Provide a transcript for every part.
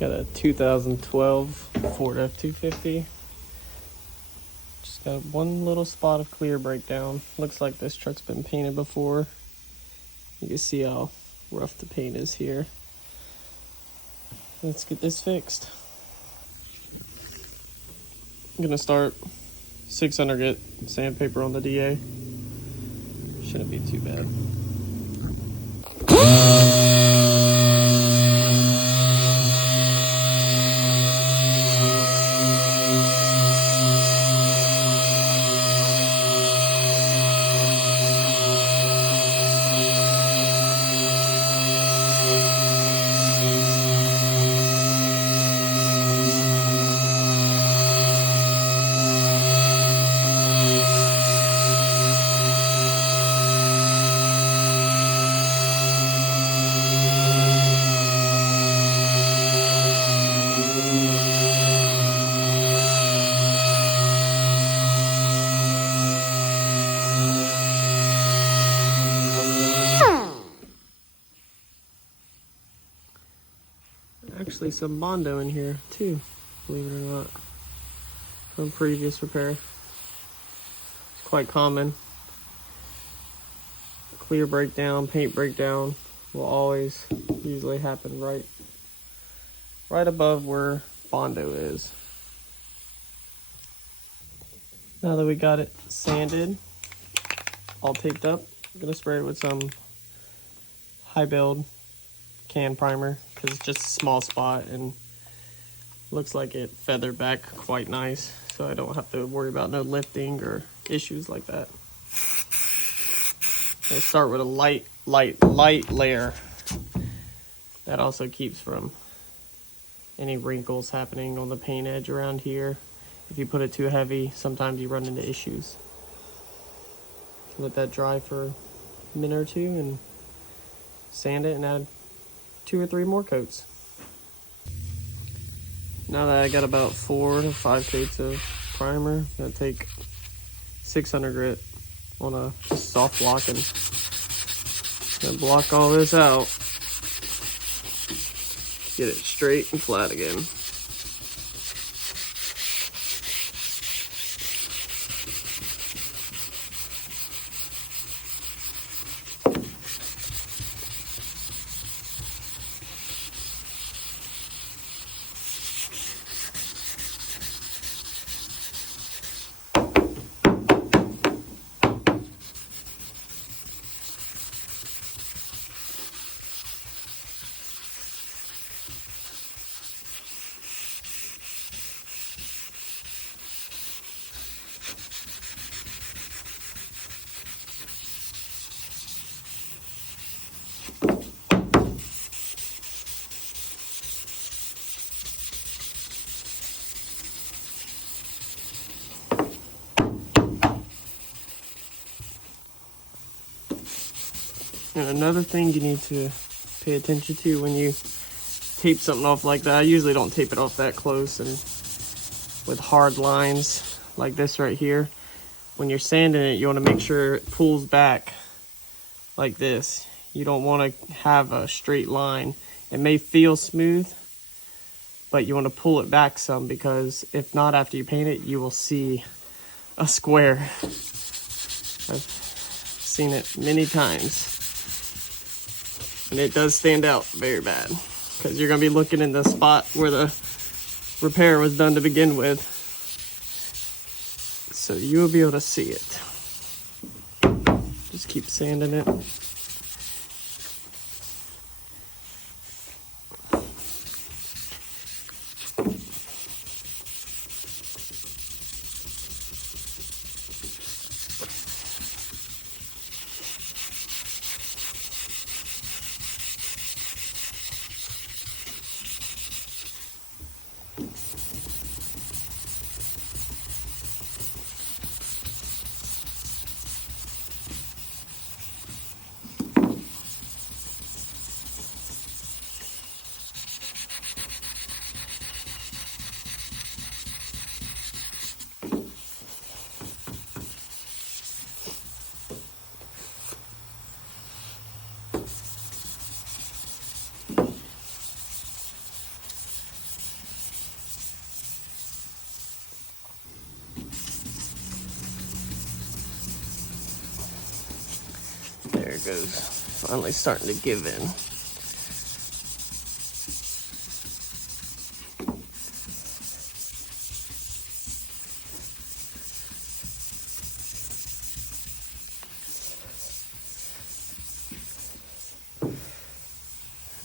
Got a 2012 Ford F-250. Just got one little spot of clear breakdown. Looks like this truck's been painted before. You can see how rough the paint is here. Let's get this fixed. I'm gonna start 600 grit sandpaper on the DA. Shouldn't be too bad. Actually some Bondo in here too, believe it or not, from previous repair. It's quite common. Clear breakdown, paint breakdown will always usually happen right above where Bondo is. Now that we got it sanded, all taped up, I'm gonna spray it with some high build can primer because it's just a small spot and looks like it feathered back quite nice, so I don't have to worry about no lifting or issues like that. I start with a light layer. That also keeps from any wrinkles happening on the paint edge around here. If you put it too heavy, sometimes you run into issues. Let that dry for a minute or two and sand it and add 2 or 3 more coats. Now that I got about 4 to 5 coats of primer, I'm gonna take 600 grit on a just soft block and gonna block all this out. Get it straight and flat again. And another thing you need to pay attention to when you tape something off like that, I usually don't tape it off that close, and with hard lines like this right here, when you're sanding it, you want to make sure it pulls back like this. You don't want to have a straight line. It may feel smooth, but you want to pull it back some, because if not, after you paint it, you will see a square. I've seen it many times. And it does stand out very bad, because you're going to be looking in the spot where the repair was done to begin with. So you will be able to see it. Just keep sanding it. There it goes. Finally starting to give in.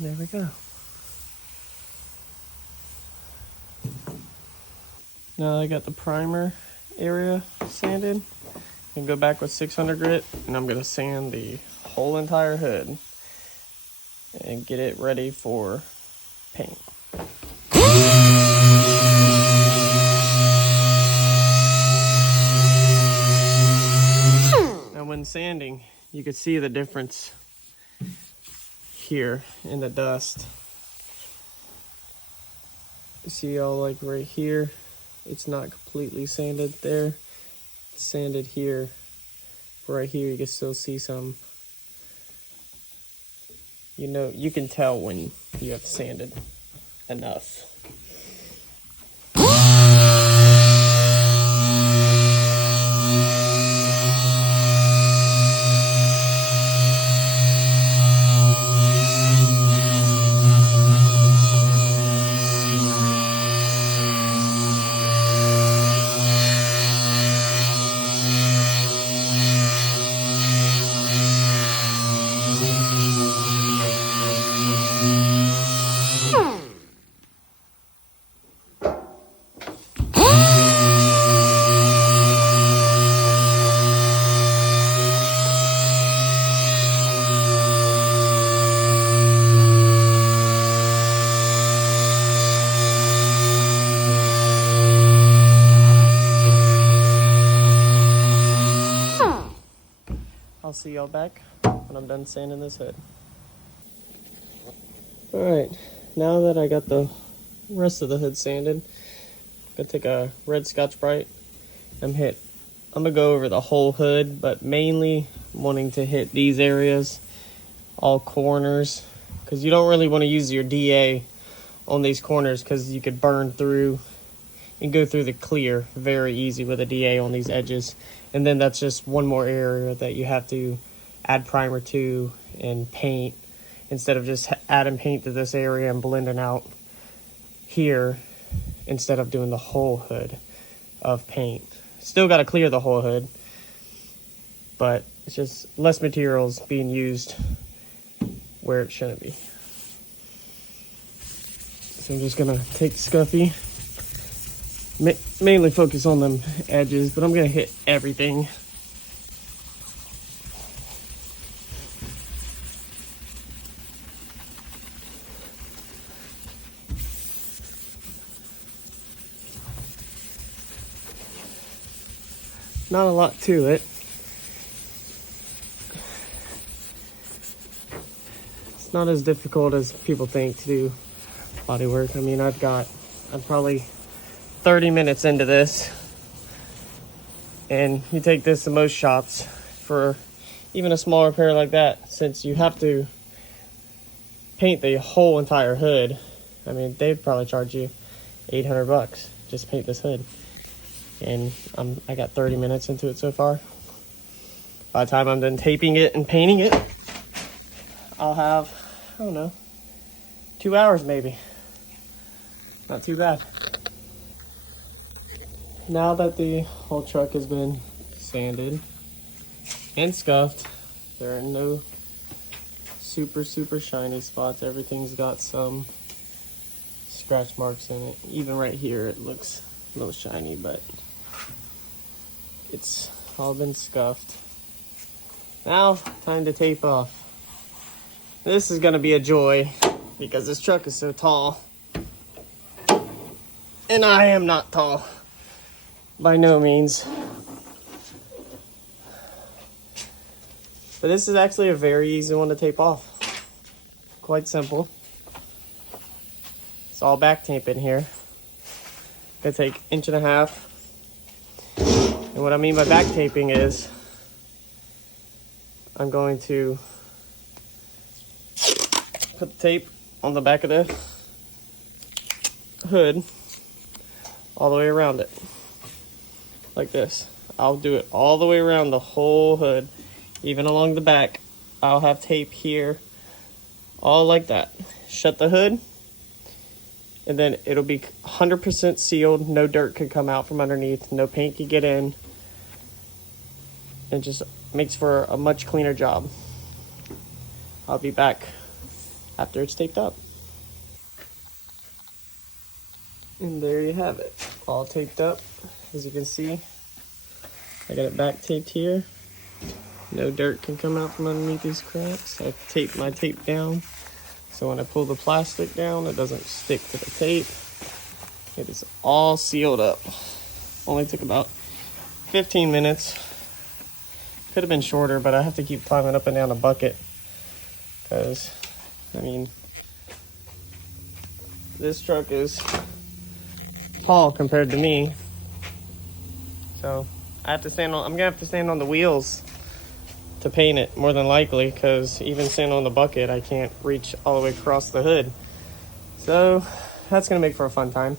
There we go. Now I got the primer area sanded. And go back with 600 grit, and I'm gonna sand the whole entire hood and get it ready for paint. Now when sanding, you can see the difference here in the dust. You see all like right here, it's not completely sanded there. It's sanded here. Right here you can still see some. You know, you can tell when you have sanded enough. I'll see y'all back when I'm done sanding this hood. Alright, now that I got the rest of the hood sanded, I'm gonna take a red Scotch-Brite. I'm gonna go over the whole hood, but mainly wanting to hit these areas, all corners, because you don't really want to use your DA on these corners because you could burn through and go through the clear very easy with a DA on these edges. And then that's just one more area that you have to add primer to and paint, instead of just adding paint to this area and blending out here, instead of doing the whole hood of paint. Still got to clear the whole hood, but it's just less materials being used where it shouldn't be. So I'm just gonna take Scuffy, mainly focus on them edges, but I'm gonna hit everything. Not a lot to it. It's not as difficult as people think to do body work. I mean, I'm probably 30 minutes into this, and you take this to most shops for even a small repair like that, since you have to paint the whole entire hood. I mean, they'd probably charge you $800 just to paint this hood. And I got 30 minutes into it so far. By the time I'm done taping it and painting it, I'll have, I don't know, 2 hours maybe. Not too bad. Now that the whole truck has been sanded and scuffed, there are no super shiny spots. Everything's got some scratch marks in it. Even right here it looks a little shiny, but it's all been scuffed. Now, time to tape off. This is gonna be a joy because this truck is so tall. And I am not tall. By no means. But this is actually a very easy one to tape off. Quite simple. It's all back tape in here. Gonna take 1.5 inches. And what I mean by back taping is I'm going to put the tape on the back of the hood all the way around it. Like this. I'll do it all the way around the whole hood. Even along the back, I'll have tape here, all like that. Shut the hood, and then it'll be 100% sealed. No dirt can come out from underneath. No paint can get in. It just makes for a much cleaner job. I'll be back after it's taped up. And there you have it, all taped up. As you can see, I got it back taped here. No dirt can come out from underneath these cracks. I've taped my tape down, so when I pull the plastic down, it doesn't stick to the tape. It is all sealed up. Only took about 15 minutes. Could have been shorter, but I have to keep climbing up and down a bucket because, I mean, this truck is tall compared to me. So I have to stand on, I'm gonna have to stand on the wheels to paint it more than likely, because even standing on the bucket, I can't reach all the way across the hood. So that's gonna make for a fun time.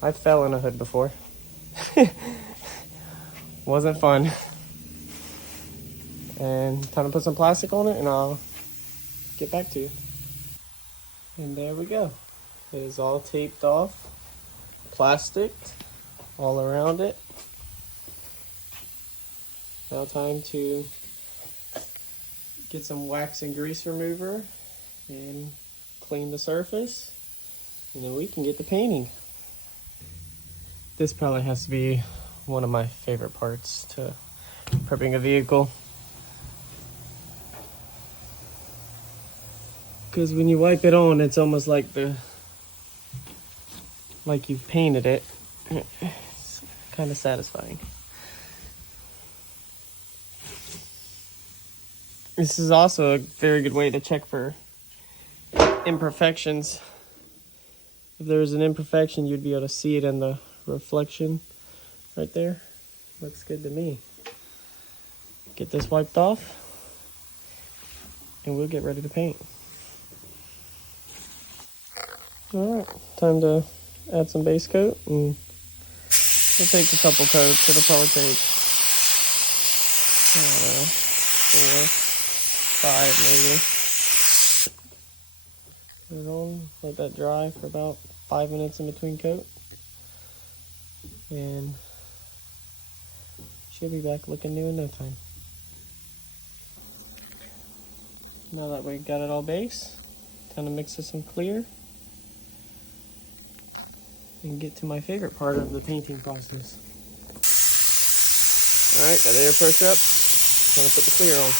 I fell in a hood before. Wasn't fun. And time to put some plastic on it and I'll get back to you. And there we go. It is all taped off, plastic all around it. Now time to get some wax and grease remover and clean the surface, and then we can get the painting. This probably has to be one of my favorite parts to prepping a vehicle, because when you wipe it on, it's almost like you've painted it. It's kind of satisfying. This is also a very good way to check for imperfections. If there was an imperfection, you'd be able to see it in the reflection right there. Looks good to me. Get this wiped off, and we'll get ready to paint. Alright, time to add some base coat, and we'll take a couple coats. It'll probably take 4, 5 maybe. Put it on, let that dry for about 5 minutes in between coat. And she'll be back looking new in no time. Now that we got it all base, time to mix with some clear and get to my favorite part of the painting process. Alright, got the air pressure up. Time to put the clear on.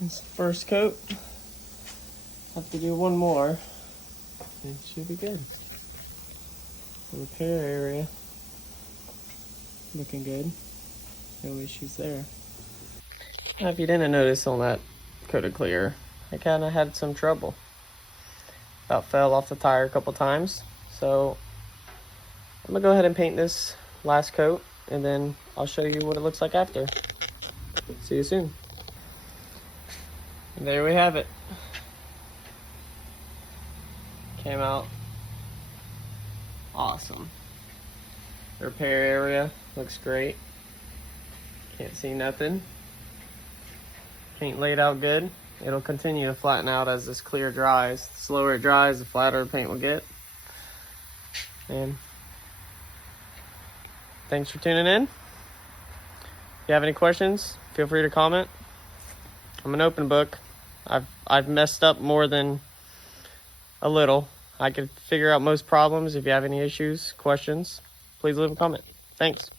This first coat. Have to do one more. It should be good. The repair area looking good. No issues there. Now, if you didn't notice on that coat of clear, I kind of had some trouble. About fell off the tire a couple times. So I'm gonna go ahead and paint this last coat, and then I'll show you what it looks like after. See you soon. And there we have it. Came out awesome. The repair area looks great. Can't see nothing. Paint laid out good. It'll continue to flatten out as this clear dries. The slower it dries, the flatter the paint will get. And thanks for tuning in. If you have any questions, feel free to comment. I'm an open book. I've messed up more than a little. I can figure out most problems. If you have any issues, questions, please leave a comment. Thanks.